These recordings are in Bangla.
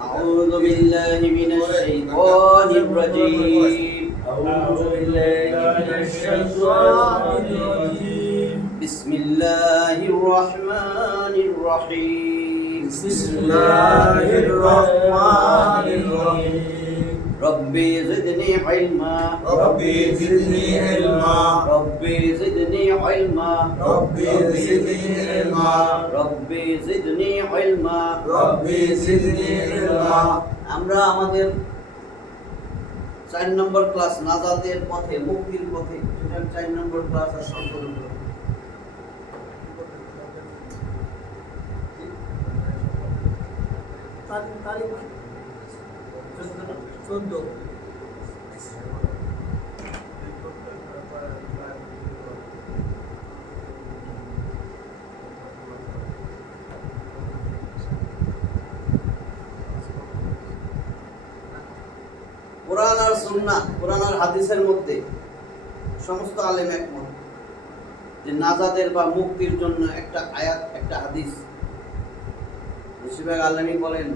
أعوذ بالله من الشيطان الرجيم بسم الله الرحمن الرحيم ربي زدني علما ربي زدني علما ربي زدني علما ربي زدني علما ربي زدني علما ربي زدني علما আমরা আমাদের 4 নম্বর ক্লাস নাজাতের পথে মুক্তির পথে এটা 4 নম্বর ক্লাস আর সম্পূর্ণ তারিখ 14 কোরআন আর সুন্নাহ কোরআন আর হাদিসের মধ্যে সমস্ত আলেম একমত যে নাজাতের বা মুক্তির জন্য একটা আয়াত একটা হাদিস বেশিরভাগ আলেমই বলেন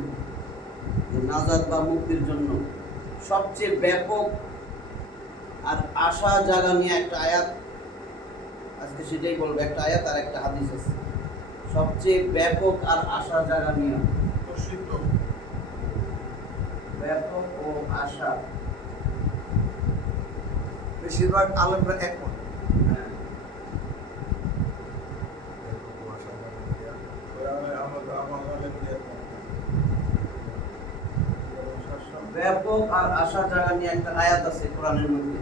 যে নাজাত বা মুক্তির জন্য সবচেয়ে ব্যাপক আর আশা জাগা নিয়ে একটা আয়াত আজকে সেটাই বলবো একটা আয়াত আর একটা হাদিস আছে সবচেয়ে ব্যাপক আর আশা জাগা নিয়ে প্রসিদ্ধ ব্যাপক ও আশা বেশিরভাগ আলেমরা একমত ব্যাপক আর আশা জাগা নিয়ে একটা আয়াত আছে কোরআনের মধ্যে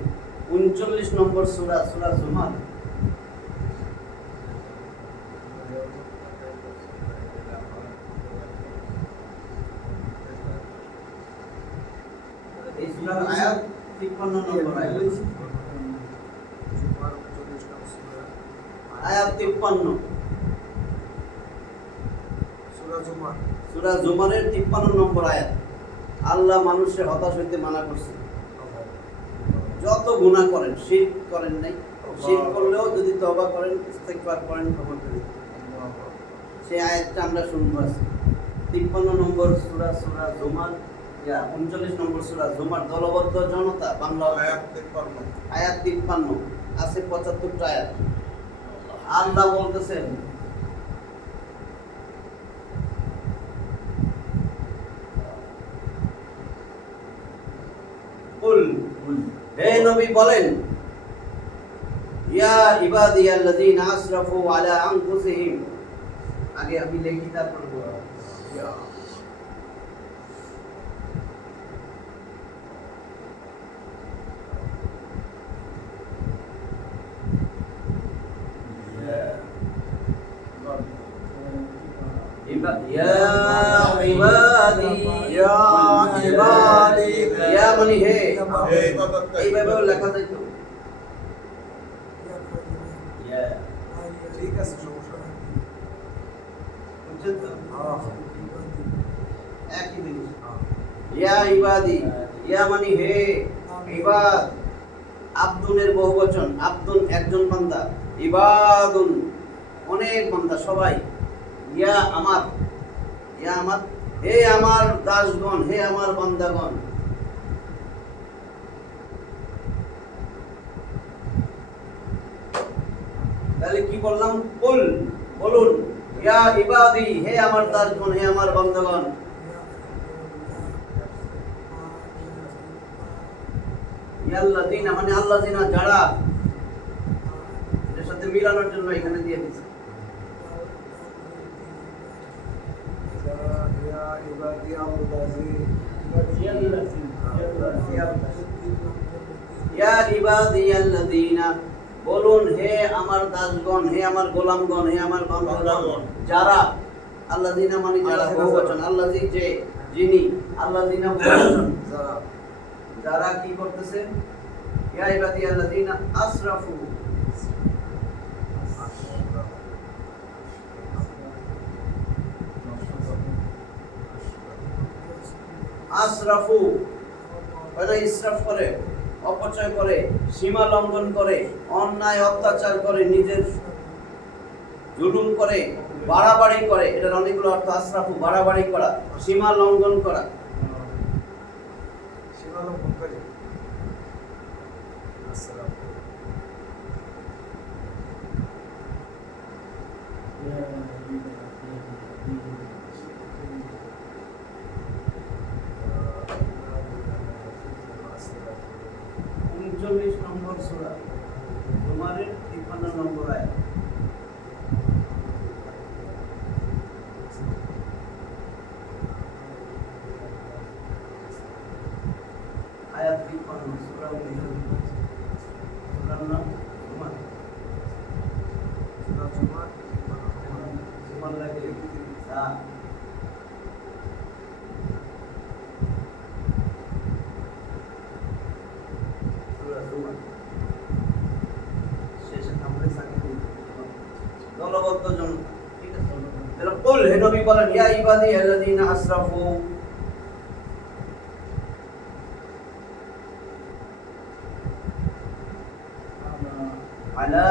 39 নম্বর সূরা সূরা জুমার এই সূরার আয়াত 53 নম্বর আয়াত আয়াত 53 সূরা জুমারের 53 নম্বর আয়াত আল্লাহ মানুষের হতাশ হইতে মানা করছে যত গুনাহ করেন শিরক করেন নাই শিরক করলেও যদি তওবা করেন ইস্তিগফার করেন ক্ষমা করে দিবেন সেই আয়াতটা আমরা শুনবো আজকে 53 নম্বর সূরা সূরা জুমার 39 নম্বর সূরা জুমার দলবদ্ধ জনতা বাংলা আয়াত 53 আছে 75 টা আয়াত আল্লাহ বলতেছেন হে নবী বলেন ইয়া ইবাদিয়াল্লাযীনা আসরাফু আলা আনফুসিহিম আগে আমি লিখি তারপর বলবো ইয়া মানে হে এইভাবে লেখা যায় তো ঠিক আছে সমস্যা নেই বুঝছেন তো একই জিনিস ইয়া ইবাদি ইয়া মানে হে ইবাদ আব্দুনের বহুবচন আব্দুন একজন বান্দা ইবাদুন অনেক বান্দা সবাই ইয়া আমার হে আমার দাসগণ হে আমার বান্দাগণ তাহলে কি বললাম বলুন ইয়া ইবাদি হে আমার দাসগণ হে আমার বান্দাগণ ইয়াল্লাযিনা মানে আল্লাযিনা যারা এর সাথে মিলানোর জন্য এখানে দিয়ে দিয়েছে ইয়া ইবাদিয়াল্লাযিনা বলুন হে আমার দাসগণ হে আমার গোলামগণ হে আমার বান্দাগণ যারা আল্লাযিনা মানে যারা বহুবচন আল্লাযী যে যিনি আল্লাযিনা বহুবচন যারা কি করতেছে ইয়া ইবাদিয়াল্লাযিনা আসরাফু আসরাফু মানে ইসরাফ করে অপচয় করে সীমা লঙ্ঘন করে অন্যায় অত্যাচার করে নিজের জুলুম করে, বাড়াবাড়ি করে, এটার অনেকগুলো অর্থ। আসরাফু বাড়াবাড়ি করা, সীমা লঙ্ঘন করা। সীমা লঙ্ঘন করে। আসসালাম। উনচল্লিশ নম্বর সূরা জুমারের 53 নম্বর আয়াত। আয়াত 53 সূরা সূরার নাম জুমার। সূরা জুমার জুমার লাগে হ্যাঁ। সূরা জুমার শেষে থামলে সাকিব দলবদ্ধ জন। ঠিক আছে, তাহলে কুল হে নবী বলেন, ইয়া ইবাদি আল্লাযীনা আসরাফু আলা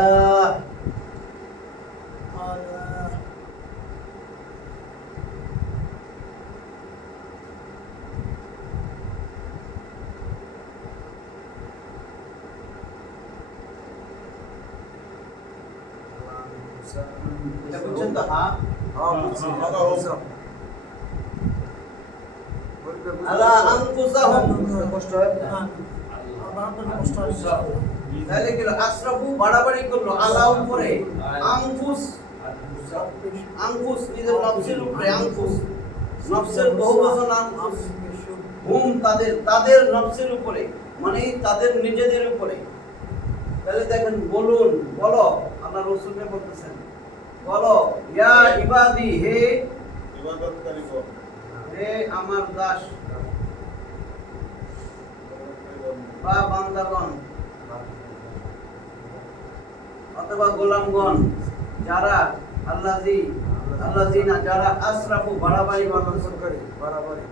এটা বুঝছেন তো? হ্যাঁ, আলা আনফুসাহুম কষ্ট হয়। তাহলে কি হলো? আশরাফু বাড়াবাড়ি করলো, আলা উপরে, আনফুস আনফুস নিজের নফসের উপরে, আনফুস নফসের বহুবচন আনফুস, হুম তাদের নফসের উপরে, মানে তাদের নিজেদের উপরে। তাহলে দেখেন, বলুন, বলো, আল্লাহ রাসূলকে বলতেছেন, বলো ইয়া ইবাদি, হে ইবাদতকারীগণ, হে আমার দাস বা বান্দাগণ অথবা গোলামগণ, যারা আল্লাযীনা যারা আসরাফু বাড়াবাড়ি করে, বাড়াবাড়ি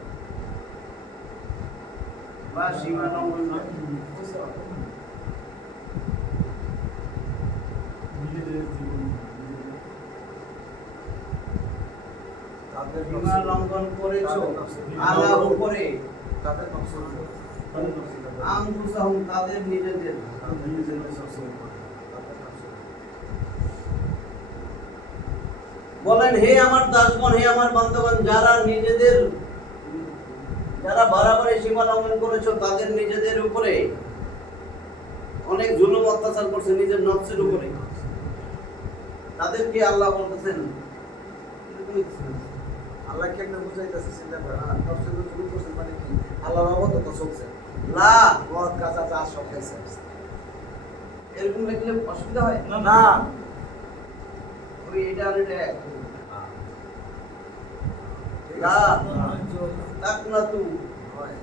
বা সীমা লঙ্ঘন করে। তাদের সীমা লঙ্ঘন করেছো, আলা উপরে, তাদের নফসের উপর, আনফুসাহুম তাদের নিজেদের। বলেন, হে আমার দাসগণ, হে আমার বান্দাগণ, যারা বাড়াবাড়ি সীমা লঙ্ঘন করেছো, তাদের নিজেদের উপরে অনেক জুলুম অত্যাচার করছে, নিজের নফসের উপরে, তাদেরকে আল্লাহ বলতেছেন। আল্লাহ কেন বুঝাইতেছে? চিন্তা করে নফসের উপর জুলুম করছে মানে কি? আল্লাহর রহমত তো চলছে, লা মদ কাঁচা চা সব খাইছে। এরকম লিখলে অসুবিধা হয় না, ওই এটা আর এটা এক। লা তাকনাতু হয়।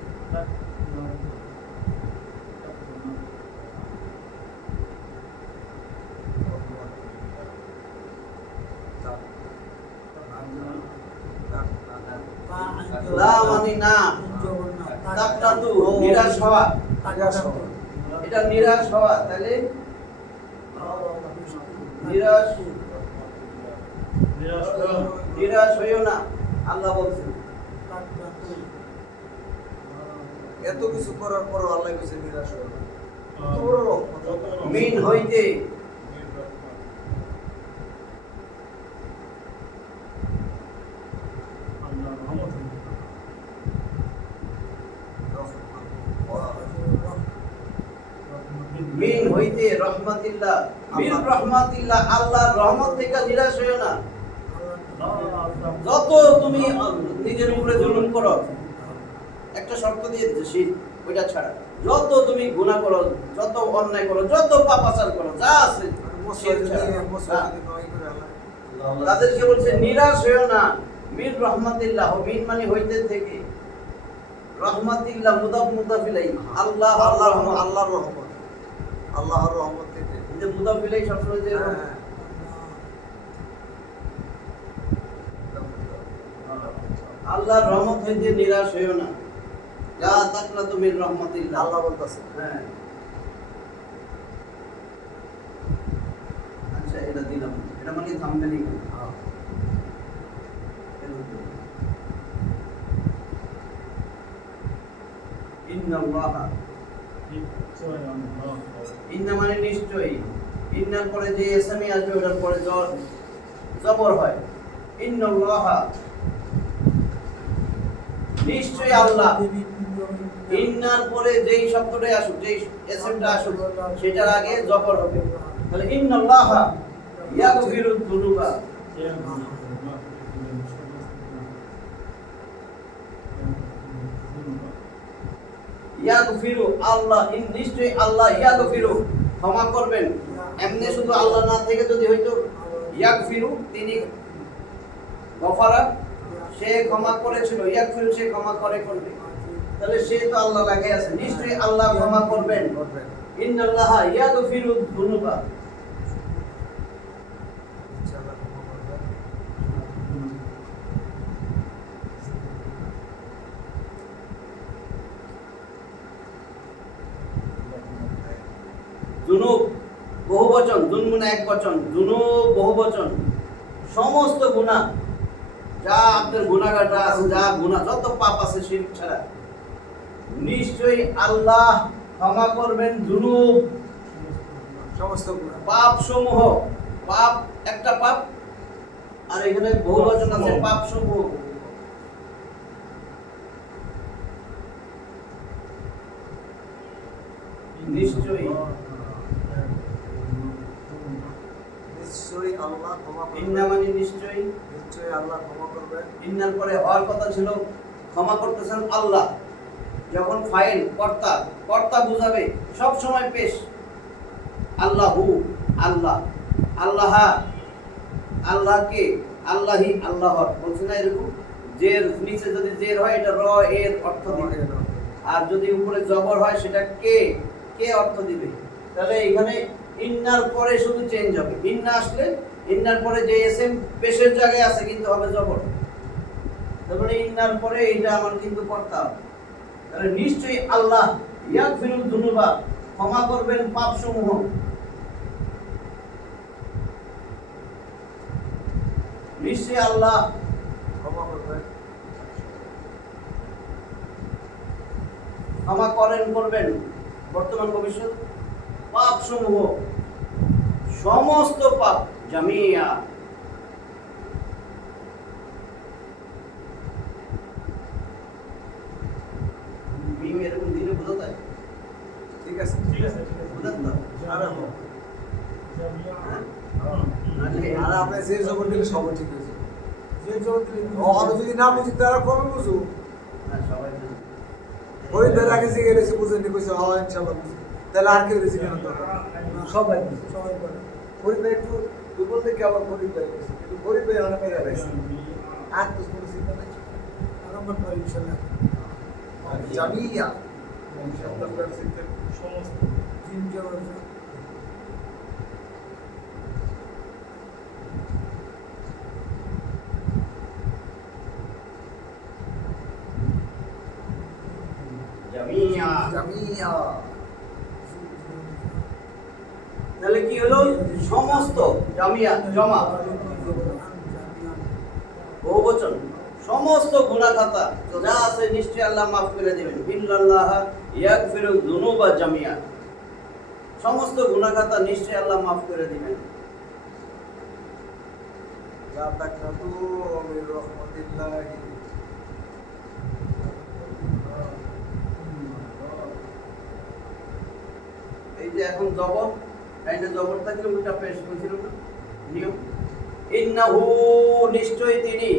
লা মানে না, তাকনাতু নিরাশ হওয়া, এটা নিরাশ হওয়া। তাহলে নিরাশ হইও না, আল্লাহ বলছেন। এত কিছু করার পর আল্লাহ কিছু নিরাশ হলো না। কত বড় রহমত। মিন হইতে মিন হইতে রহমাতিল্লাহ, মিন রহমাতিল্লাহ, আল্লাহর রহমত থেকে নিরাশ হইও না। যত তুমি নিজের উপরে জুলুম করো, একটা শর্ত দিয়ে দিচ্ছে শীত, ওইটা ছাড়া যত তুমি গুনাহ করো, যত অন্যায় করো, যত পাপাচার করো, যা আছে শীত ছাড়া, তাদেরকে বলছে নিরাশ হইও না। মিন রহমাতিল্লাহ, মিন মানে হইতে থেকে, রহমাতিল্লাহ মুদাফ মুদাফ ইলাইহি, আল্লাহ আল্লাহর রহমত, আল্লাহর রহমত, আল্লাহর রহমত থেকে। যে মুদাফ ইলাইহি সবসময় যে হ্যাঁ। আল্লাহর রহমত হইতে নিরাশ হইও না। লা তাকনাতু মিন রহমাতিল্লাহ, আল্লাহ বলতেছে। হ্যাঁ। আচ্ছা, এটা দিলাম, এটা মানে কি থামবেনি ইন্নাল্লাহা ইন্না মানে নিশ্চয়ই, ইন্নার পরে যে এসএমই আসবে ওটার পরে জবর হয়। ইন্নাল্লাহা নিশ্চয়ই আল্লাহ, ইন্নার পরে যেই শব্দটাই আসুক, যেই এসএমটা আসুক, সেটার আগে জবর হবে। তাহলে ইন্নাল্লাহা ইয়াগফিরুদ যুনুবা, ইয়াগফিরু আল্লাহ, নিশ্চয়ই আল্লাহ ইয়াগফিরু ক্ষমা করবেন। এমনি শুধু আল্লাহ না থেকে যদি হইতো ইয়াগফিরু, তিনি গফারা, সে ক্ষমা করেছিল, ইয়াগফিরু সে ক্ষমা করবে, তাহলে সে তো আল্লাহ লাগাই আছে, নিশ্চয়ই আল্লাহ ক্ষমা করবেন। ইন্নাল্লাহা ইয়াগফিরু যুনুবা, যুনুব বহুবচন, যুনমুন এক বচন, যুনুব বহুবচন। সমস্ত গুনাহ যা আপনার গুনাহগারটা আছে, যা গুনাহ যত পাপ আছে শিরক ছাড়া, নিশ্চয়ই আল্লাহ ক্ষমা করবেন। যুনুব সমস্ত পাপ সমূহ, পাপ একটা পাপ, আর এখানে বহুবচন আছে পাপ সমূহ। নিশ্চয়ই নিশ্চয়ই আল্লাহ ক্ষমা করবেন। ইন্না মানে নিশ্চয়ই, নিশ্চয়ই আল্লাহ ক্ষমা করবেন। ইন্নার পরে হওয়ার কথা ছিল ক্ষমা করতেছেন আল্লাহ। যখন ফাইল কর্তা, কর্তা বুঝাবে সব সময় পেশ আল্লাহু, আল্লাহ, আল্লাহা, আল্লাহকে, আল্লাহি, আল্লাহর বলছে না এরকম। জের নিচে যদি জের হয় এটা র এর অর্থ দিবে, আর যদি উপরে জবর হয় সেটা কে, কে অর্থ দিবে। তাহলে এখানে ইন্নার পরে শুধু চেঞ্জ হবে, ইন্না আসলে ইন্নার পরে যে এসএম পেশের জায়গায় আছে কিন্তু হবে জবর। তারপরে ইন্নার পরে এটা আমার কিন্তু কর্তা। তাহলে নিশ্চয়ই আল্লাহ ইয়াগফিরুল যুনুবা ক্ষমা করবেন পাপ সমূহ। নিশ্চয়ই আল্লাহ ক্ষমা করবেন। ক্ষমা করেন, করবেন বর্তমান ভবিষ্যৎ পাপ সমূহ, সমস্ত পাপ, জামিয়া। মিম এরকম দিলে বোঝা যায়, ঠিক আছে বুঝলেন তো? আরে হোক। হ্যাঁ? নাহলে আর আপনি যে জবর দিলে সব ঠিক হয়েছে। যে জবর দিলে ওখানে যদি না বুঝি তারা কমে বুঝু। হ্যাঁ, সবাই জানে। ওই বেলাকে যে গেছে বুঝেনি কইছে হ্যাঁ ইনশাআল্লাহ বুঝি। তাহলে আর কেউ রেসি কেন দরকার? সবাই বুঝে, সবাই করে। গরিব ভাই একটু দুর্বল থেকে আবার গরিব ভাই কইছে। কিন্তু গরিব ভাই অনেক মেরে রাখছে। আর তো কোনো চিন্তা নাই। আরম্ভ করি ইনশাআল্লাহ। জামিয়া সমস্ত জিন জবর জামিয়া। জামিয়া তাহলে কি হলো? সমস্ত, জামিয়া জমা, বহুবচন, সমস্ত গুনাহ খাতা যা আছে নিশ্চয়ই আল্লাহ মাফ করে দেবেন। ইন্নাল্লাহ ইয়াগফিরু যুনুবা জামিয়া, সমস্ত গুনাহ খাতা নিশ্চয়ই আল্লাহ মাফ করে দিবেন। লা তাকনাতু মির রাহমাতিল্লাহি। এই যে এখন জবর, এটা জবর থাকলে উল্টা পেশ করেছিল না নিয়ম। ইন্নাহু নিশ্চয়ই তিনি,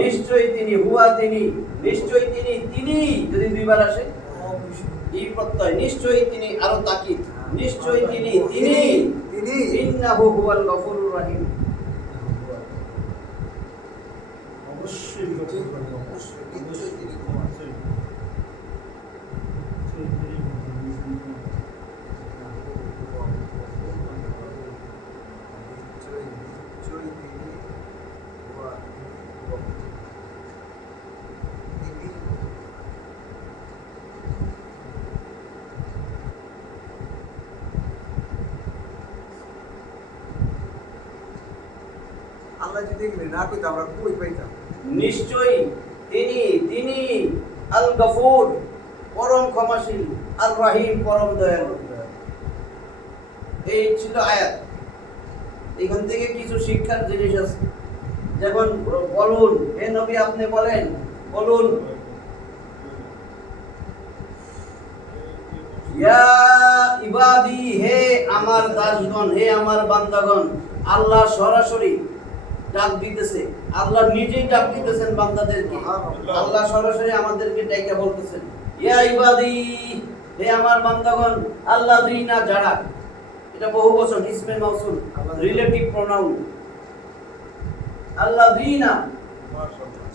নিশ্চয়ই তিনি, হুয়া তিনি, নিশ্চয়ই তিনি, তিনি যদি দুইবার আসে এই প্রত্যয়, নিশ্চয়ই তিনি, আরো তাকিদ, নিশ্চয়ই তিনি, তিনি, তিনি ইন্নাহু হুয়াল গফুরুর রহিম। অবশ্যই নিশ্চয়ই তিনি ক্ষমা। নিশ্চয়ই তিনি তিনি আল্লাহ যদি এগুলি না কইতো আমরা কই পাইতাম? নিশ্চয়ই তিনি তিনি আল গফুর পরম ক্ষমাশীল, আর রহিম পরম দয়ালু। এই ছিল আয়াত। এখান থেকে কিছু শিক্ষার জিনিস আছে, যেমন বলুন, হে নবী আপনি বলেন, বলুন ইয়া ইবাদি, হে আমার দাসগণ, হে আমার বান্দাগণ। আল্লাহ সরাসরি ডাক দিতেছে, আল্লাহ নিজেই ডাক দিতেছেন বান্দাদেরকে। আল্লাহ সরাসরি আমাদেরকে ডাইকা বলতেছেন ইয়া ইবাদি, হে আমার বান্দাগণ। আল্লাযিনা, যারা, এটা বহুবচন, ইসমে মাউসুল, রিলেটিভ প্রোনাউন। আল্লাযিনা,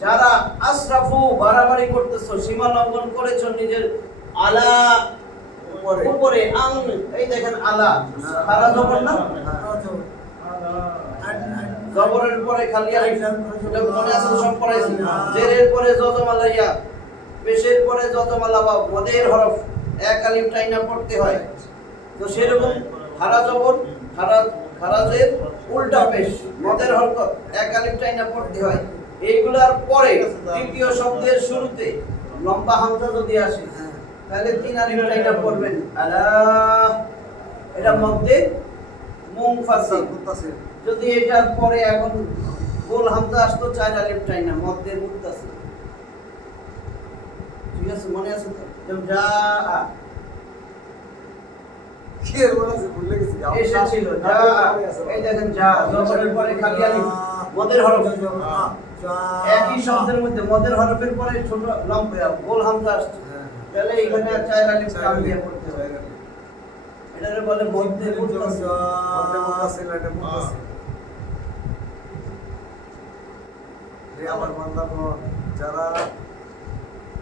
যারা আসরাফু, বাড়াবাড়ি করতেছো, সীমা লঙ্ঘন করেছো নিজের, আলা, উপরে, আং, এই দেখেন আলা, খারা জবর না, জবরের পরে খালি আলিফ, এটা মনে আছে সব পড়াইছি। জেরের পরে যজমালা ইয়া, পেশের পরে যজমালা বা মদের হরফ, এক আলিফ টাইনা পড়তে হয়। তো সেরকম খারা জবর, খারাজের উল্টা পেশ, মদের হরকত, এক আলিফ টাইনা পড়তে হয়। এইগুলার পরে তৃতীয় শব্দের শুরুতে লম্বা হামজা যদি আসে, তাহলে তিন আলিফ টাইনা পড়বেন, আলা, এটা মধ্যে মুনফাসিল। যদি এটার পরে এখন গোল হামজা আসতো, চার আলিফ টাইনা মধ্যে মুত্তাসিল। ঠিক আছে, মনে আছে তো? যেমন যা কি এর বলা আছে ভুলে গেছি। এসেছিল যা, এই দেখেন যা, জবরের পরে খালি আলিফ, মদের হরফ। একই শব্দের মধ্যে মদের হরফের পরে ছোট লম্বা গোল হামজা আসছে, তাহলে এখানে চার আলিফ কাম দিয়ে পড়তে হয়। এটারে বলে মধ্যে মুত্তাসিল। মধ্যে মুত্তাসিল, এটা মুত্তাসিল। হে আমার বান্দাগণ, যারা,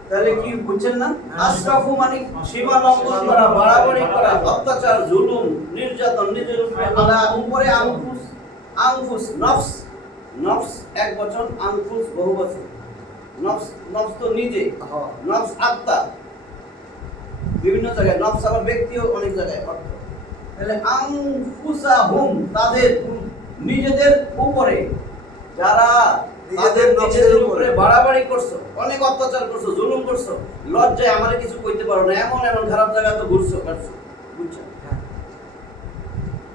তাহলে কি বুঝছেন না? আশরাফু মানে সীমা লঙ্ঘন করা, বাড়াবাড়ি করা, অত্যাচার, জুলুম, নির্যাতন, নিজের উপরে, আলা, উপরে, আনফুস, আনফুস, নফস, নফস এক বচন, আনফুস বহু বচন। নফস, নফস তো নিজে, নফস আত্মা, বিভিন্ন জায়গায় নফস, আবার ব্যক্তিও অনেক জায়গায় অর্থ। তাহলে আনফুসাহুম, তাদের, নিজেদের উপরে, যারা নিজেদের উপরে বাড়াবাড়ি করছো, অনেক অত্যাচার করছো, জুলুম করছো, লজ্জায় আমার কিছু কইতে পারো না, এমন এমন খারাপ জায়গা তো ঘুরছো কাটছো, বুঝছো?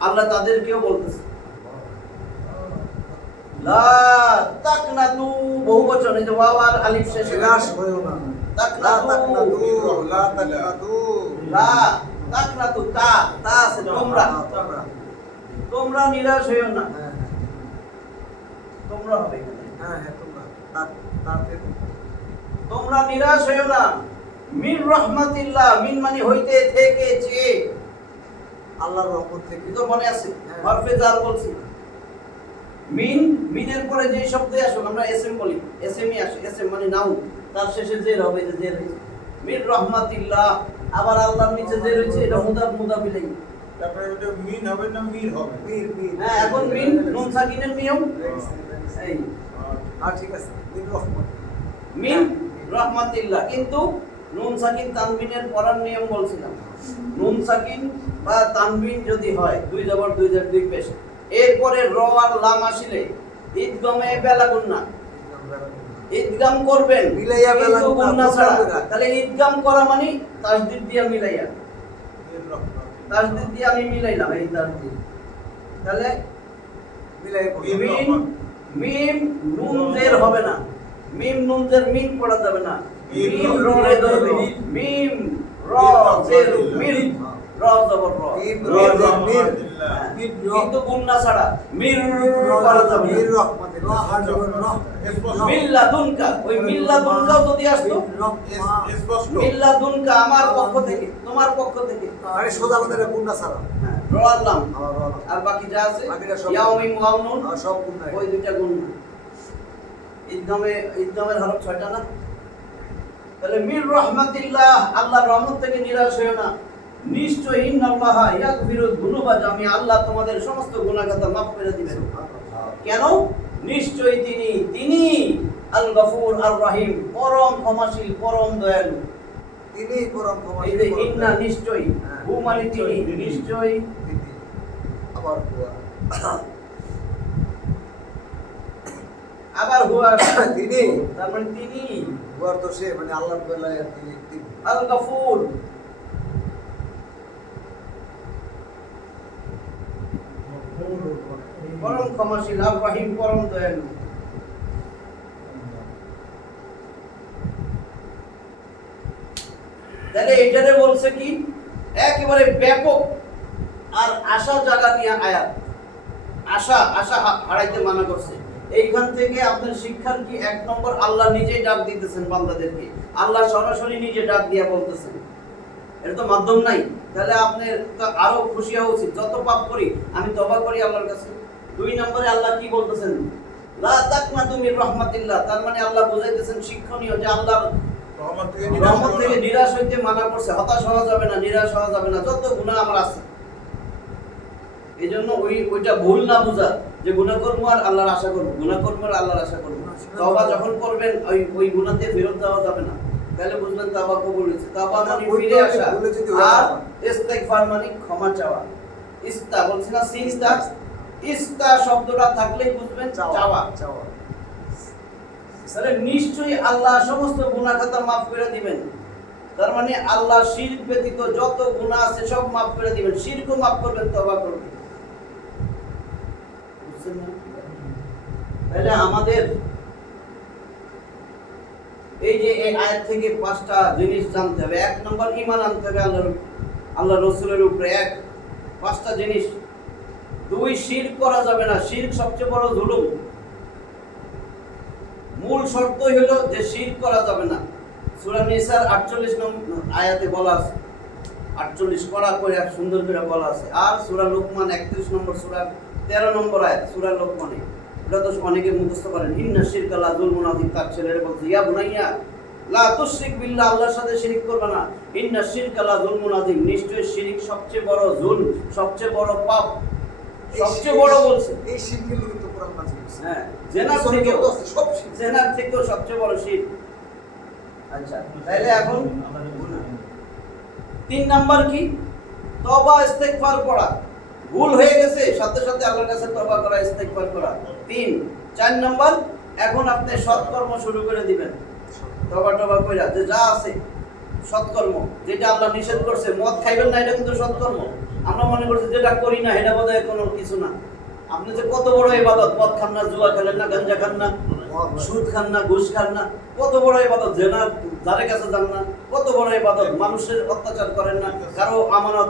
আল্লাহ তাদেরকেও বলতেছে লা তাকনাতু, বহুবচন, এই যে ওয়াও আর আলিফ শেষে, নিরাশ হইও না। লা তাকনাতু, লা তাকনাতু, লা তাকনাতু, তা আছে, তোমরা, তোমরা নিরাশ হইও না। তোমরা হবে এখানে, তোমরা নিরাশ হইও না। মিন রহমাতিল্লাহ, মিন মানে হইতে, থেকে, চেয়ে, আল্লাহর রহমত থেকে। তো মনে আছে হরফে জার বলছি। মিন, মিনের পরে যে শব্দ আসে, আমরা এসএম বলি, এসএমই আসে, এসএম মানে নাউন, তার শেষে জের হবে, যে জের হইছে মিন রহমাতিল্লাহ। আবার আল্লাহর নিচে জের হইছে, এটা মুদাফ মুদাফ ইলাইহি, তারপরে ওটা মিন হবে না মির হবে? মির, মির। হ্যাঁ, এখন মিন নুন সাকিনের নিয়ম এই, আর ঠিক আছে, মির রহমত। মিন রহমাতিল্লাহ, কিন্তু নুন সাকিন তানবিনের পড়ার নিয়ম বলছিলাম। নুন সাকিন বা তানবিন যদি হয়, দুই জবর দুই জের দুই পেশ, এরপরে র আর লাম আসিলে ঈদগামে বেলা গুন্না, ঈদগাম করবেন মিলাইয়া বেলা কিন্তু গুন্না ছাড়া। গুন্না। তাহলে ঈদগাম করা মানে তাসদীদ দিয়ে মিলাইয়া, মির রহমান। তাসদীদ দিয়ে আমি মিলাইলাম, এই তাসদীদ। তাহলে মিলাই পড়ো। মির মিম, রহমান। মিম নুন জের হবে না, মিম নুন জের মিম পড়া যাবে না, মিম মিম র রে ধরবে, মিম। মিম র জের মির, র জবর র, মিম র মির জের মির। রহমাতিল্লাহ। কিন্তু গুন্না ছাড়া মির পড়া যাবে মির না। রহমত, র হার জবর র। স্পষ্ট। মিল্লাদুনকা, ওই মিল্লাদুনকাও যদি আসতো, স্পষ্ট। মিল্লাদুনকা আমার পক্ষ থেকে, তোমার পক্ষ থেকে, আরে সোজা কথা এটা গুন্না ছাড়া। হ্যাঁ, র আল্লাম, আমার রহমত। আর বাকি যা আছে বাকিটা সব ইয়াউমিন ওয়া নুন, আর সব গুন্না। ওই দুইটা গুন্না। ঈদগামের হরফ 6টা না? তাহলে মির রহমাতিল্লাহ, আল্লাহর রহমত থেকে নিরাশ হয়ো না। নিশ্চয়ই ইন্নাল্লাহ ইয়াগফিরুয যুনুবা জামিআ, আল্লাহ তোমাদের সমস্ত গুনাহ খাতা মাফ করে দিবেন। কেন? নিশ্চয়ই তিনি আল গফুর আর রহিম, পরম ক্ষমাশীল, পরম দয়ালু। তিনি পরম ক্ষমা। এই যে ইন্না, নিশ্চয়ই, হু মানে তিনি, নিশ্চয়ই। আবার আবার হুয়া তিনি তার মানে তিনি হুয়ার তো সে মানে আল্লাহর বেলায় আর তিনি তিনি আল গফুর, পরম ক্ষমাশীল, আর রহিম পরম দয়ালু। তাহলে এটারে বলছে কি একেবারে ব্যাপক আর আশা জাগা নিয়ে আয়াত। আশা আশা হারাইতে মানা করছে। এইখান থেকে আপনার শিক্ষার কি এক নম্বর, আল্লাহ নিজেই ডাক দিতেছেন বান্দাদেরকে, আল্লাহ সরাসরি নিজে ডাক দিয়া বলতেছেন, এটা তো মাধ্যম নাই। তাহলে আপনার তো আরো খুশি হওয়া উচিত, যত পাপ করি আমি তওবা করি আল্লাহর কাছে। দুই নম্বরে আল্লাহ কি বলতেছেন, লা তাকনাতু মির রাহমাতিল্লাহ, তার মানে আল্লাহ বুঝাইতেছেন শিক্ষণীয় যে আল্লাহ রহমত থেকে নিরাশ হইতে মানা করছে, হতাশ হওয়া যাবে না, নিরাশ হওয়া যাবে না, যত গুনাহ আমার আছে। এই জন্য ওইটা ভুল না বুঝা যে গুনাহ করবো আর আল্লাহর আশা করবো, গুনাহ করবো আর আল্লাহর আশা করবো। তওবা যখন করবেন ওই গুনাহতে ফেরত যাওয়া যাবে না, তাহলে বুঝবেন তওবা কবুল হয়েছে। তওবা মানে ফিরে আসা, আর ইস্তিগফার মানে ক্ষমা চাওয়া। ইস্তা বলছি না, সিস্তা, ইস্তা শব্দটা থাকলেই বুঝবেন চাওয়া। চাওয়া তাহলে নিশ্চয়ই আল্লাহ সমস্ত গুনাহ খাতা মাফ করে দিবেন। তার মানে আল্লাহ শিরক ব্যতীত যত গুনাহ আছে সব মাফ করে দিবেন, শিরকও মাফ করবেন, তওবা করবেন। বুঝছেন না? তাহলে আমাদের এই যে এই আয়াত থেকে পাঁচটা জিনিস জানতে হবে। এক নম্বর, ঈমান আনতে হবে আল্লাহ রাসূলের উপরে, পাঁচটা জিনিস। দুই, শিরক করা যাবে না, শিরক সবচেয়ে বড় জুলুম। মূল শর্তই হলো যে শিরক করা যাবে না। সূরা নিসার 48 নম্বর আয়াতে বলা আছে, 48 কড়া করে সুন্দর করে বলা আছে। আর সূরা লোকমান 31 নম্বর সূরা 13 নম্বর আয়াত সূরা লোকমানে, এটা তো অনেকে মুখস্থ করেন, ইন্না শিরকা লা যুলমুন আযীম। তার ছেলেরা বলছে, ইয়া বুনাইয়া লা তুশরিক বিল্লাহ, আল্লাহর সাথে শিরক করবে না। ইন্না শিরকা লা যুলমুন আযীম, নিশ্চয়ই শিরক সবচেয়ে বড় জুলম, সবচেয়ে বড় পাপ, সবচেয়ে বড় বলছে। এই শিরকের লোক তো কোরআন নাযিল হয়েছে। হ্যাঁ, জেনার থেকেও সব শিরক, জেনার থেকেও সবচেয়ে বড় শিরক। আচ্ছা, তাহলে এখন 3 নাম্বার কি, তওবা ইস্তিগফার করা। ভুল হয়ে গেছে সাথে সাথে আল্লাহর কাছে তওবা করা, ইস্তিগফার করা। 3। 4 নাম্বার, এখন আপনি সৎকর্ম শুরু করে দিবেন। তওবা কইরা যে যা আছে সৎকর্ম, যেটা আল্লাহ নিষেধ করছে, মদ খাইবেন না, এটা কিন্তু সৎকর্ম। আমরা মনে করছি যেটা করি না এটা বোধহয় কোনো কিছু না। আপনি যে কত বড় ইবাদত, মদ খান না, জুয়া খেলেন না, গাঞ্জা খান না, সুদ খান না, ঘুষ খান না, কত বড় ইবাদত। জেনা যারে কাছে যান না, কত বড় ইবাদত। মানুষের অত্যাচার করেন না, কারো আমানত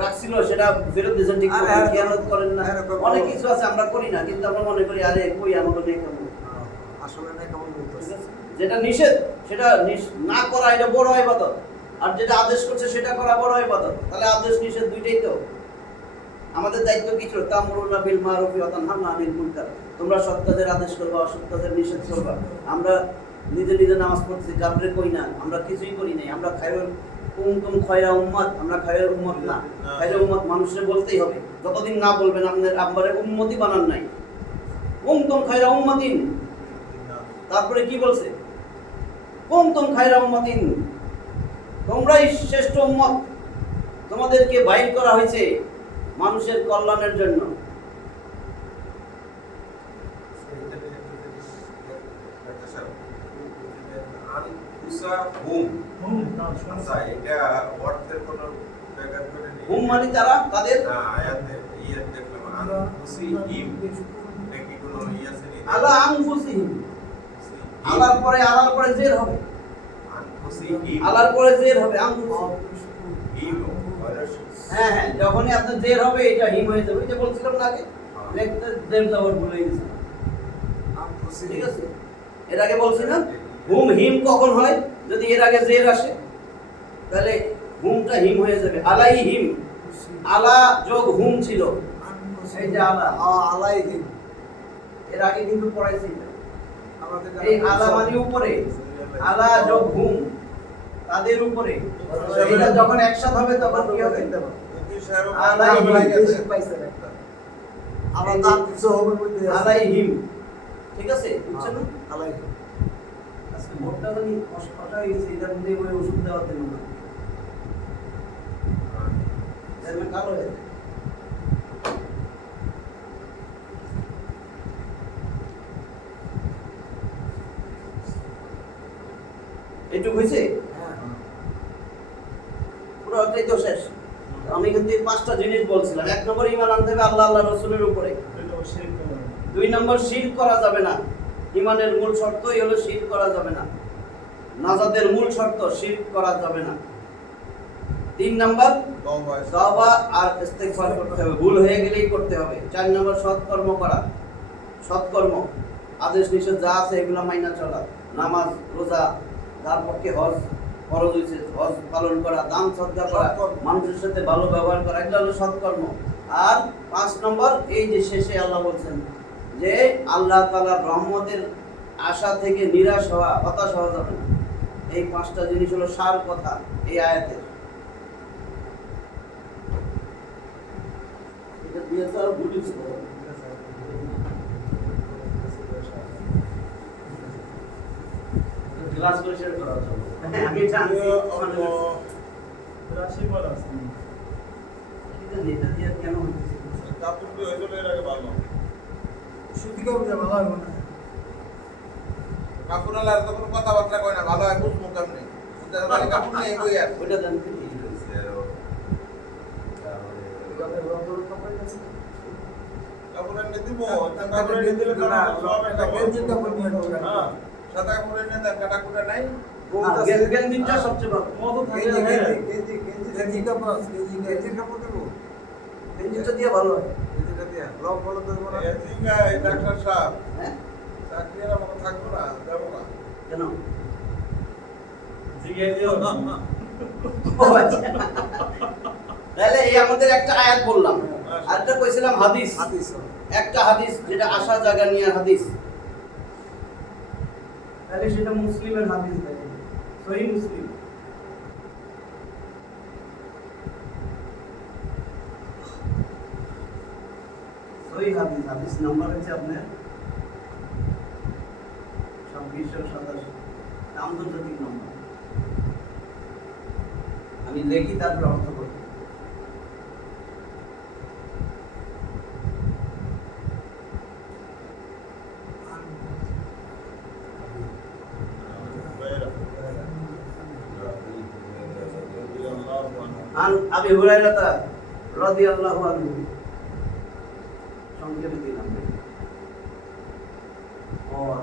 রাখছিল সেটা ফেরত দিয়েছেন ঠিক মতো, খেয়ানত করেন না, অনেক কিছু আছে আমরা করি না, কিন্তু আমরা মনে করি আরে কই আমাকে নেই কেমন। আসলে না কেমন বলতেছে, যেটা নিষেধ সেটা না করা এটা বড় ইবাদত, আর যেটা আদেশ করছে সেটা করা বড় ইবাদত। তাহলে আদেশ নিষেধ দুইটাই তো। আমাদের দায়িত্ব কি ছিল, তা'মুরুনা বিল মা'রুফি ওয়া তানহাউনা আনিল মুনকার, তোমরা সৎ কাজের আদেশ করবা, অসৎ কাজের নিষেধ করবা। আমরা নিজে নিজে নামাজ পড়ছি, কাবরে কই না, আমরা কিছুই করি নাই। আমরা খায়রুল কুনতুম খায়রা উম্মাত, আমরা খায়রুল উম্মাত না। খায়রুল উম্মাত মানুষের বলতেই হবে, যতদিন না বলবেন আপনার আব্বারে উম্মতি বানান নাই। কুনতুম খায়রা উম্মাতিন, তারপরে কি বলছে, কুনতুম খায়রা উম্মাতিন, তোমরাই শ্রেষ্ঠ উম্মত, তোমাদেরকে বাইর করা হয়েছে মানুষের কল্যাণের জন্য। হুম মানে তারা, তাদের আলা আনফুসিহিম, আলার পরে জের হবে, আলার পরে জের হবে, আনফুসিহিম। হ্যাঁ হ্যাঁ, যখনই আপনার জের হবে এটা হিম হয়ে যাবে। যে বলছিলাম না আগে, লেখতে জের যাওয়ার ভুলে গেছি, ঠিক আছে? এর আগে বলছি না, হুম হিম কখন হয়, যদি এর আগে জের আসে তাহলে হুমটা হিম হয়ে যাবে। আলাই হিম, আলা যোগ হুম ছিল, এই যে আলা, আলাই হিম, এর আগে কিন্তু পড়াইছি। এই আলা মানে উপরে, আলা যোগ হুম, তাদের উপরে। এটা যখন একসাথে হবে তখন কি হবে, আলাই হিম, ঠিক আছে? বুঝছেন না? আলাই হিম, আজকে ভোটটা জানি কষ্ট হয়ে গেছে, এটার মধ্যে ওই ওষুধ দেওয়ার জন্য না, কালো হয়ে যায়। এইটুকু হয়েছে হ্যাঁ পুরোটাই তো শেষ। আমি কিন্তু এই 5টা জিনিস বলছিলাম। 1 নম্বর ঈমান আনতে হবে আল্লাহ আল্লাহ রাসূলের উপরে। 2 নম্বর শিরক করা যাবে না। ঈমানের মূল শর্তই হলো শিরক করা যাবে না। নাজাতের মূল শর্ত শিরক করা যাবে না। 3 নম্বর তওবা আর ইস্তেগফার করতে হবে, ভুল হয়ে গেলেই করতে হবে। 4 নম্বর সৎকর্ম করা, সৎকর্ম আদেশ নিষেধ যা আছে এগুলো মাইনা চলা, নামাজ রোজা, যার পক্ষে হজ ফরজ হয়েছে হজ পালন করা, দান সদকা করা, মানুষের সাথে ভালো ব্যবহার করা, এগুলো হলো সৎকর্ম। আর 5 নম্বর এই যে শেষে আল্লাহ বলছেন যে আল্লাহ তাআলার রহমতের আশা থেকে নিরাশ হওয়া, হতাশ হওয়া যাবে না। এই 5টা জিনিস হলো সার কথা এই আয়াতের। এটা দিয়ে তো আর ভুল কিছু হবে না। ক্লাস করে শেয়ার করা যাবে। আমি জানছি এটা দিয়ে কেন হচ্ছে কাপড় দিয়ে হয়ে গেলে এর আগে ভালো। সুতি কাপড় ভালো হবে না। কাপড় আলার তো কোনো কথাবার্তা কয় না, ভালো হয় বুঝবো কেমনে। তাহলে কাপড় নেই বই আর। ওইটা জানি কি কাপড় এনে দিব, কাপড় নিয়ে দিলে তো না, একটা গেঞ্জির কাপড় নিয়ে নেবো। হ্যাঁ, সাদা কাপড় এনে দেন, কাটা কুটা নাই। গেঞ্জিটা সবচেয়ে ভালো। গেঞ্জি কাপড় আছে, গেঞ্জির কাপড় দেবো। গেঞ্জিটা দিয়ে ভালো হয়। গেঞ্জিটা দিয়ে লক বলো দেবো না। এদিকে এই ডাক্তার সাহেব, হ্যাঁ চাকরি আর আমাকে থাকবো না, যাবো না। কেন জিজ্ঞেস দিও ও আচ্ছা। তাহলে এই আমাদের একটা আয়াত বললাম, আরেকটা কইছিলাম হাদিস। হাদিস একটা হাদিস যেটা আশা জায়গা নিয়ে হাদিস, তাহলে সেটা মুসলিমের হাদিস দেখেন, সহিহ মুসলিম। সহিহ হাদিস, হাদিস নাম্বার হচ্ছে আপনার 2687, আন্তর্জাতিক নম্বর। আমি লিখি তারপর অর্থ করি। عن أبي هريرة رضي الله عنه সংক্ষেপে দিলাম और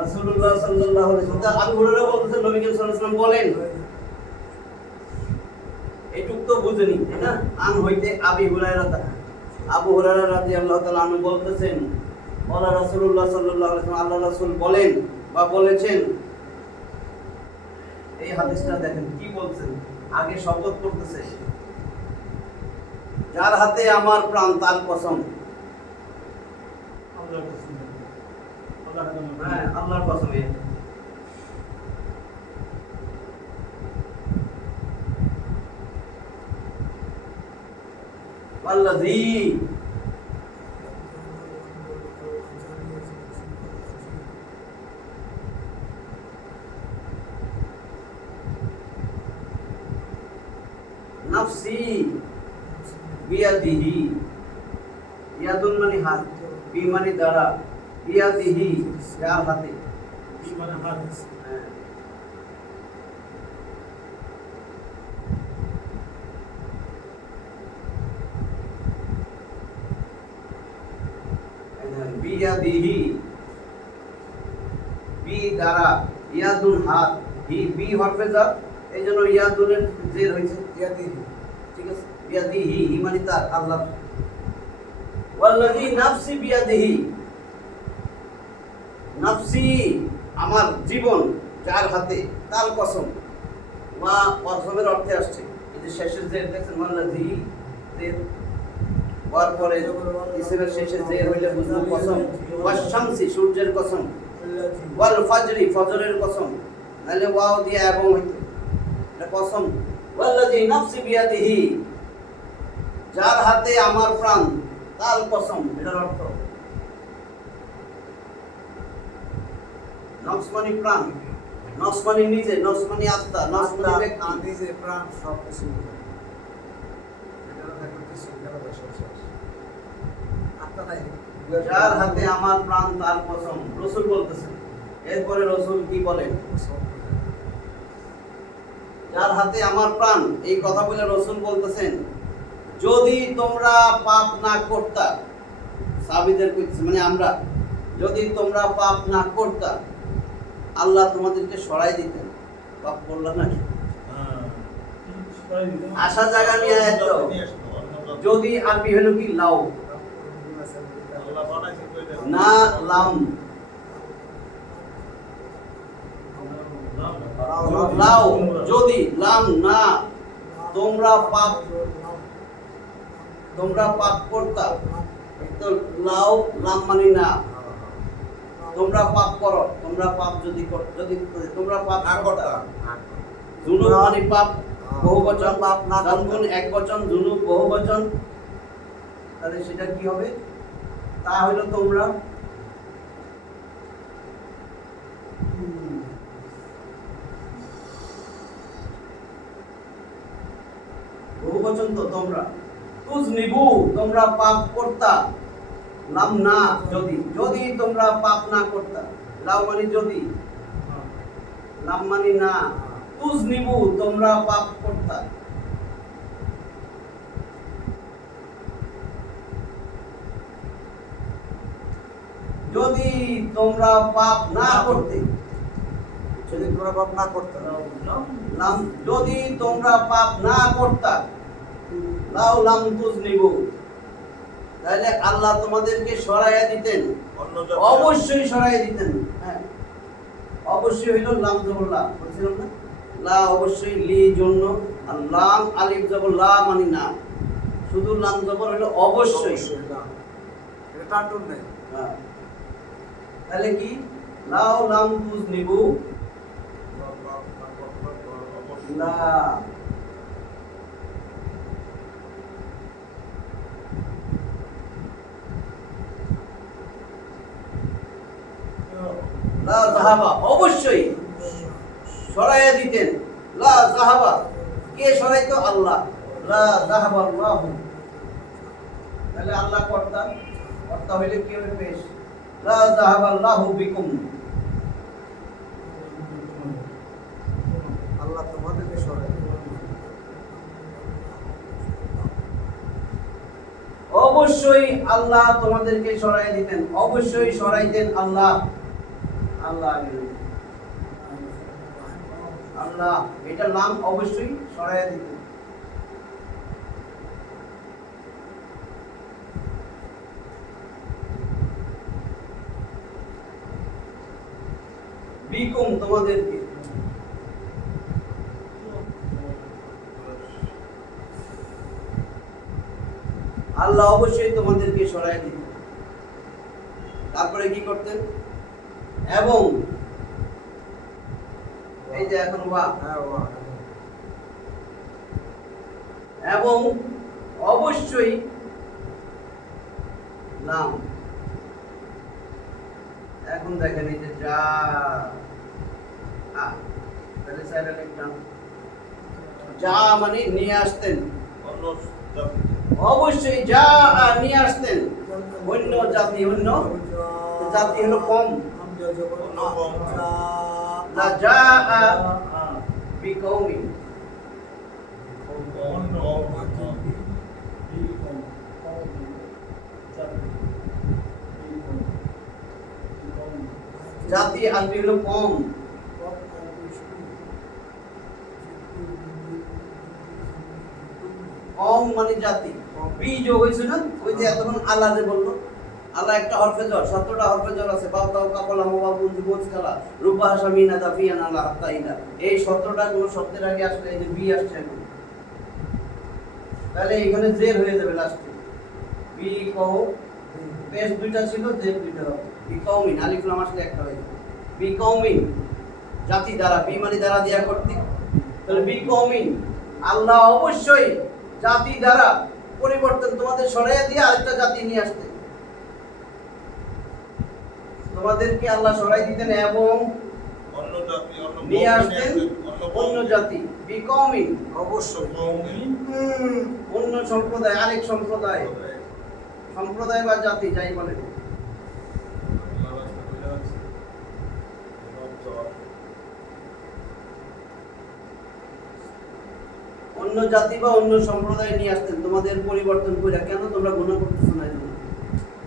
রাসূলুল্লাহ সাল্লাল্লাহু আলাইহি ওয়াসাল্লাম আবু হুরায়রা বলতেছেন নবী করিম সাল্লাল্লাহু আলাইহি ওয়াসাল্লাম বলেন, এইটুক তো বুঝেনি তাই না? আন হইতে আবি হুরায়রা, আবু হুরায়রা রাদিয়াল্লাহু তাআলা আনহু বলতেছেন, বলা রাসূলুল্লাহ সাল্লাল্লাহু আলাইহি ওয়াসাল্লাম, আল্লাহ রাসূল বলেন বা বলেছেন। এই হাদিসটা দেখেন কি বলছেন, আগে শপথ করতেছে, যার হাতে আমার প্রাণ তার কসম। হ্যাঁ আল্লাহর কসম। ওয়াল্লাযী নাফসি বিয়াদিহি, ইয়াদুন মানে হাত, বি মানে দ্বারা, বিয়াদিহি যার হাতে, মানে হাত। হ্যাঁ। বিয়াদিহি, বি দ্বারা, ইয়াদুন হাত, হি বি হরফে জার, এই জন্য ইয়াদুনের জের হয়েছে, ইয়াদিহি। ঠিক আছে। বিয়াদিহি হি মানে তার, আল্লাহ। ওয়াল্লাযী নাফসি বিয়াদিহি, নাফসি আমার জীবন যার হাতে, তার কসম। মা কসমের অর্থে আসছে, এই যে শেষের জের দেখছেন, ওয়াল্লাযী জের ওয়ার পরে ইসমের শেষে জের হইলে বুঝবো কসম। ওয়াশ-শামসি সূর্যের কসম, ওয়াল ফাজরি ফজরের কসম, নাহলে ওয়াও দিয়ে এবং হইতো, এটা কসম। ওয়াল্লাযী নাফসি বিয়াদিহি, যার হাতে আমার প্রাণ তার কসম, এটার অর্থ নফস মানে প্রাণ, নফস মানে নিজে, নফস মানে আত্মা, নফস মানে আত্মা, ব্যক্তি। নিজে প্রাণ সব কিছু এটা না থাকলে কিছু গেল না, সব শেষ। আত্মা নাই, যার হাতে আমার প্রাণ তার কসম, রাসূল বলতেছেন। এরপরে রাসূল কি বলেন? যার হাতে আমার প্রাণ, এই কথা বলে রাসূল বলতেছেন, যদি তোমরা পাপ না করতা, সাহাবীদের কইতেছে মানে আমরা, যদি তোমরা পাপ না করতা, আল্লাহ তোমাদেরকে সরাই দিতেন। পাপ করলা নাকি? আশা জায়গা নিয়ে আয়াত দাও। যদি আরবি হলো কি লাউ, না লাম, লাউ যদি, লাম না, তোমরা পাপ করতা, তো লাউ লাম মানে না, তোমরা পাপ করো, তোমরা পাপ যদি তোমরা পাপ না করতা, করতা। জুনুব মানে পাপ বহুবচন, পাপ না করতা। জানবুন একবচন, জুনুব বহুবচন, তাহলে সেটা কি হবে? তা হলো তোমরা বহুবচন তো তোমরা, তুজনিবু তোমরা পাপ করতা, লাম না যদি তোমরা পাপ না করতা, লাউ মানে যদি, লাম মানে না, তুজনিবু তোমরা পাপ করতা। যদি তোমরা পাপ না করতে, যদি তোমরা পাপ না করতে, লাম যদি তোমরা পাপ না করতা, লাউ লাম তুজনিবু, তাহলে আল্লাহ তোমাদেরকে সরাইয়া দিতেন, অবশ্যই সরাইয়া দিতেন। হ্যাঁ, অবশ্যই হইল লাম জবর লা, বলছিলাম না, লা অবশ্যই, লি জন্য, আর লাম আলিফ জবর লা মানে না, শুধু লাম জবর হইল অবশ্যই। না এটা টানটুন নেই। হ্যাঁ, তাহলে কি লাউ লাম তুজনিবু, লা লা যাহাবা, অবশ্যই সরাইয়া দিতেন, লা যাহাবা, কে সরাইতো? আল্লাহ, লা যাহাবা আল্লাহু, তাহলে আল্লাহ কর্তা, কর্তা হইলে কি হবে? পেশ, লা যাহাবা আল্লাহু বিকুম, আল্লাহ তোমাদেরকে সরাই অবশ্যই আল্লাহ তোমাদেরকে সরাই দিতেন, অবশ্যই সরাইতেন আল্লাহ। আল্লাহ আগে আল্লাহ, এটা লাম, অবশ্যই সরাইয়া দিতেন। বিকুম তোমাদেরকে, আল্লাহ অবশ্যই তোমাদেরকে সরাই দিতেন। তারপরে কি করতেন? এবং এই যে এখন ওয়া, হ্যাঁ বাহ এবং অবশ্যই লাম। এখন দেখেন এই যে যা, তাহলে সাইডে লিখলাম যা মানে নিয়ে আসতেন, অবশ্যই যা নিয়ে আসতেন, অন্য জাতি, অন্য জাতি হলো কম, লা যা বিকৌমি, জাতি আরবি হলো কম, কম মানে জাতি। বি যোগ হয়েছে না, ওই যে এতক্ষণ আল্লাহ যে বললো, আল্লাহ একটা হরফে জ্বর, ৭টা হরফে জ্বর আছে, বাউতাও কাপলা মোবাবুল জুবুজ কালা রূপা হাসামিনা দাফিয়ান আল্লাহ হাত্তাইনা, এই ৭টা কোন শব্দের আগে আসলে এই যে বি আসছে এখন, তাহলে এখানে জের হয়ে যাবে লাস্টে, বি কও, পেশ দুইটা ছিল, জের দুইটা হবে, বি কওমিন, আলিফ লাম আসলে একটা হয়ে যাবে, বি কওমিন জাতি দ্বারা, বি মানে দ্বারা দিয়া করতে, তাহলে বি কওমিন আল্লাহ অবশ্যই জাতি দ্বারা পরিবর্তন তোমাদের সরাইয়া দিয়ে আরেকটা জাতি নিয়ে আসতে, তোমাদেরকে আল্লাহ সরাই দিতেন। এবং অন্য জাতি নিয়ে আসতেন অন্য জাতি বিকৌমিন অবশ্যই অন্য সম্প্রদায় আরেক সম্প্রদায় সম্প্রদায় বা জাতি যাই বলেন অন্য জাতি বা অন্য সম্প্রদায় নিয়ে আসতেন তোমাদের পরিবর্তন করে কেন তোমরা গুনাহ করতেছো না এজন্য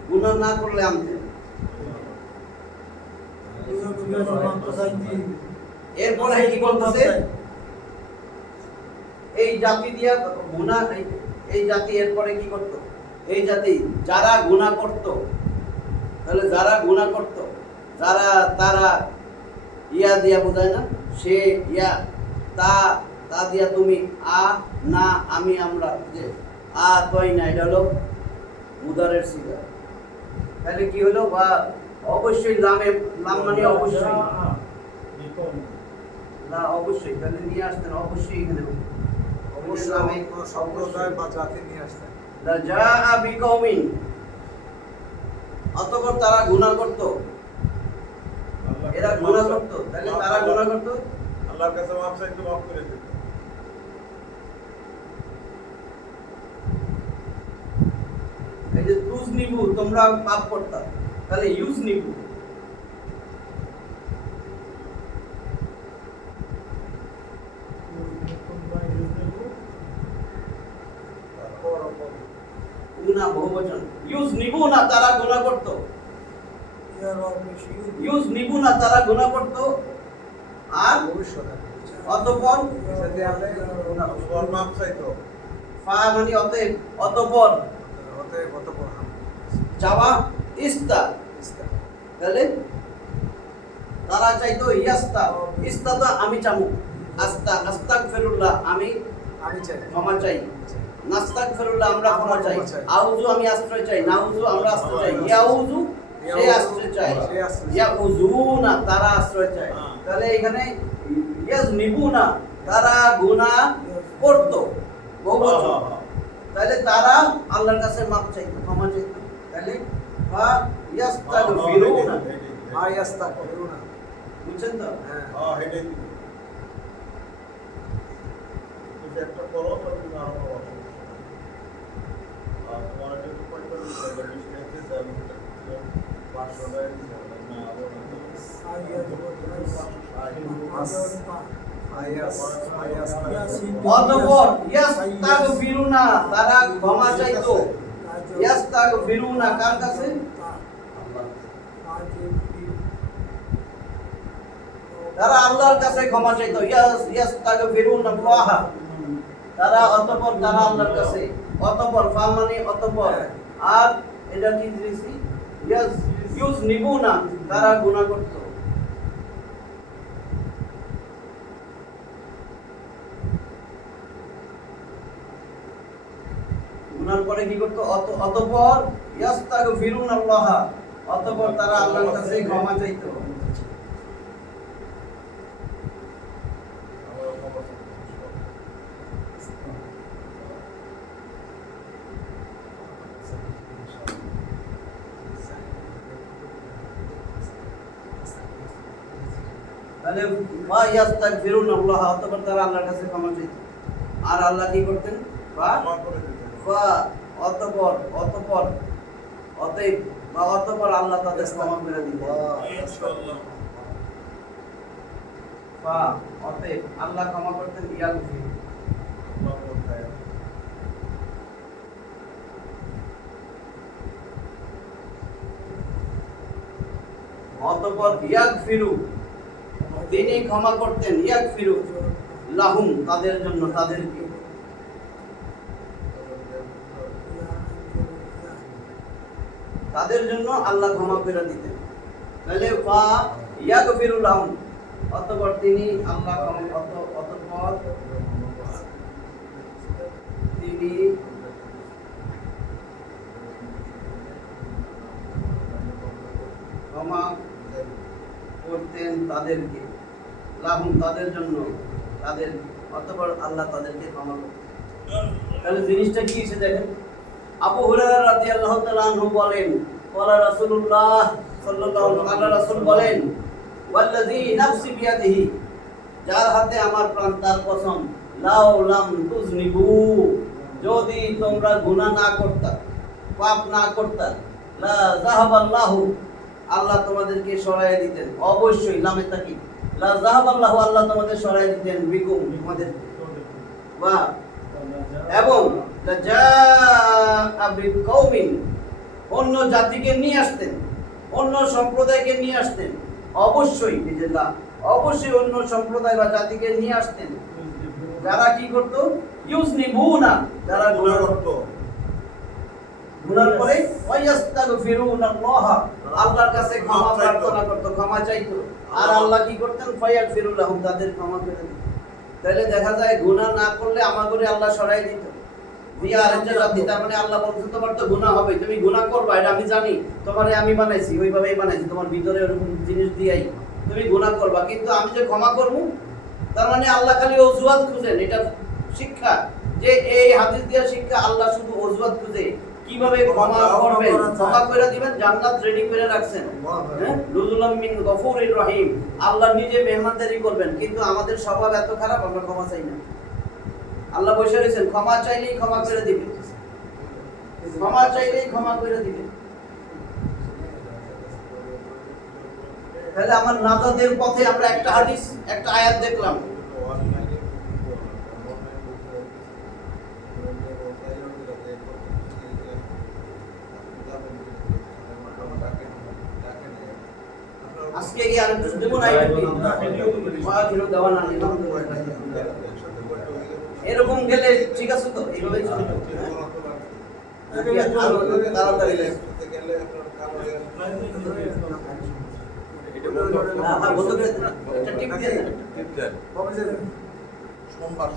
গুনাহ না করলে আনতেন এরপরে কি বলতেছে এই জাতি দিয়া গুনাহ এই জাতি এরপরে কি করত এই জাতি যারা গুনাহ করত তাহলে যারা গুনাহ করত যারা তারা ইয়া দিয়া বোঝায় না সে ইয়া তা তা দিয়া তুমি আ না আমি আমরা যে আ তই না এটা হলো মুদারের সিগা তাহলে কি হলো বা অবশ্যই লাম মানে অবশ্যই না অবশ্যই তাহলে নিয়ে আসতেন অবশ্যই এখানে অবশ্যই লামে কোনো সম্প্রদায় বা জাতি নিয়ে আসতেন লা জাআ বিকৌমিন অতঃপর তারা গুনাহ করত এরা গুনাহ করত তাহলে তারা গুনাহ করত আল্লাহর কাছে মাফ চাইতে মাফ করে দিত এই যে তুজ নিবু তোমরা পাপ করতা তাহলে ইউজ নিবু গুনাহ বহুবচন ইউজ নিবু না তারা গুনাহ করত ইউজ নিবু না তারা গুনাহ করত আর ভবিষ্যতে অতঃপর যদি আপনি গুনাহ ওর মাফ চাইতো ফা মানে অতঃপর হতে কত পড়ান চাওয়া ইস্তা তাহলে তারা চাইতো ইয়াস্তা ইস্তা তো আমি চামু আস্তাগফিরুল্লাহ আমি আমি চাই ক্ষমা চাই নাস্তাগফিরুল্লাহ আমরা ক্ষমা চাই আউযু আমি আশ্রয় চাই নাউযু আমরা আশ্রয় চাই ইয়াউযু সে আশ্রয় চাই ইয়াউযুনা তারা আশ্রয় চায় তাহলে এখানে ইয়াজনিবুনা তারা গুনাহ করত বহুবচন তাহলে তারা আল্লাহর কাছে মাফ চাইতো ক্ষমা চাইতো তাহলে ফা ইয়াস্তাগফিরুনা আয়াস্তা করুণা বুঝছেন তো হ্যাঁ হেডে তুমি একটা করো তাহলে তুমি আরো করো আর তোমার একটা পয়সা দিতে হবে আমি 500 টাকা দিতে হবে না অতঃপর ইয়াস্তাগফিরুনা তারা ক্ষমা চাইতো ইয়াস্তাগফিরুনা কার কাছে তারা আল্লাহর কাছে ক্ষমা চাইতো ইয়াস্তাগফিরুনা আল্লাহ তারা অতঃপর তারা আল্লাহর কাছে অতঃপর ফা মানে অতঃপর আর এটা কি দিয়েছি ইউজ নিবুনা তারা গুনাহ করত গুনার পরে কি করতো অতঃপর ইয়াস্তাগফিরুন আল্লাহ অতঃপর তারা আল্লাহর কাছে ক্ষমা চাইতো তাহলে ওয়া ইয়াস্তাগফিরুন আল্লাহ অতঃপর তারা আল্লাহর কাছে ক্ষমা চাইতো আর আল্লাহ কি করতেন ক্ষমা করে দিতেন অতঃপর অতএব বা অতঃপর আল্লাহ তাদের ক্ষমা করে দিতেন ইনশাআল্লাহ অতএব আল্লাহ ক্ষমা করতেন ইয়াগফির অতঃপর ইয়াগফিরু তিনি ক্ষমা করতেন ইয়াগফিরু লাহুম তাদের জন্য তাদেরকে তাদের জন্য আল্লাহ ক্ষমা করে দিতেন তাহলে ফা ইয়াগফিরু লাহুম অতঃপর তিনি আল্লাহ অতঃপর তিনি ক্ষমা করতেন তাদেরকে লাহুম তাদের জন্য তাদের অতঃপর আল্লাহ তাদেরকে ক্ষমা করতেন তাহলে জিনিসটা কি এসে দেখেন আবু হুরায়রা রাদিয়াল্লাহু তাআলা আনহু বলেন ক্বালা রাসূলুল্লাহ সাল্লাল্লাহু আলাইহি রাসূল বলেন ওয়াল্লাযী নাফসি বিয়াদিহি, যার হাতে আমার প্রাণ তার কসম, লাউ লাম তুযনিবু, যদি তোমরা গুনাহ না করতা, পাপ না করতা, লা যাহাবাল্লাহু, আল্লাহ তোমাদেরকে সরাইয়া দিতেন। অবশ্যই লামে তাকিদ, লা যাহাবাল্লাহু, আল্লাহ তোমাদের সরাইয়া দিতেন, বিকুম, তোমাদের, বা এবং লাজাআ বিকওমিন, অন্য জাতিকে নিয়ে আসতেন, অন্য সম্প্রদায়কে নিয়ে আসতেন, অবশ্যই নিজেরা অবশ্যই অন্য সম্প্রদায় বা জাতিকে নিয়ে আসতেন, যারা কি করতো, ইউজনিবুনা, যারা গুনাহ করতো, গুনার পরে ওয়ায়াস্তাগফিরুনাল্লাহ, আল্লাহর কাছে ক্ষমা প্রার্থনা করতো, ক্ষমা চাইতো, আর আল্লাহ কি করতেন, ফায়াগফিরুল লাহুম, তাদের ক্ষমা করে দিতেন। তাহলে দেখা যায় গুনাহ না করলে আমাগরে আল্লাহ সরাই দিত। দিয়া আরেকটা জাতি, তার মানে আল্লাহ বলছেন তোমার তো গুনাহ হবে, তুমি গুনাহ করবা, এটা আমি জানি, তোমারে আমি বানাইছি, ওইভাবেই বানাইছি, তোমার ভিতরে ওরকম জিনিস দিয়াই তুমি গুনাহ করবা, কিন্তু আমি যে ক্ষমা করব, তার মানে আল্লাহ খালি অজুহাত খুঁজেন। এটা শিক্ষা, যে এই হাদিস দিয়া শিক্ষা, আল্লাহ শুধু অজুহাত খুঁজে কিভাবে ক্ষমা করবেন, ক্ষমা করে দিবেন, জান্নাত রেডি করে রাখছেন। হ্যাঁ, নুজুলাম মিন গফুরির রহিম, আল্লাহ নিজে মেহমানদারি করবেন, কিন্তু আমাদের স্বভাব এত খারাপ, আমরা ক্ষমা চাই না। আল্লাহ বসে রয়েছেন, ক্ষমা চাইলেই ক্ষমা করে দিবেন, ক্ষমা চাইলেই ক্ষমা করে দিবেন। তাহলে আমার নাজাতের পথে আমরা একটা হাদিস, একটা আয়াত দেখলাম, আজকে কি আর একটু দেবো না, এরকম গেলে ঠিক আছে তো, এইভাবে চলবে। তাড়াতাড়ি সোমবার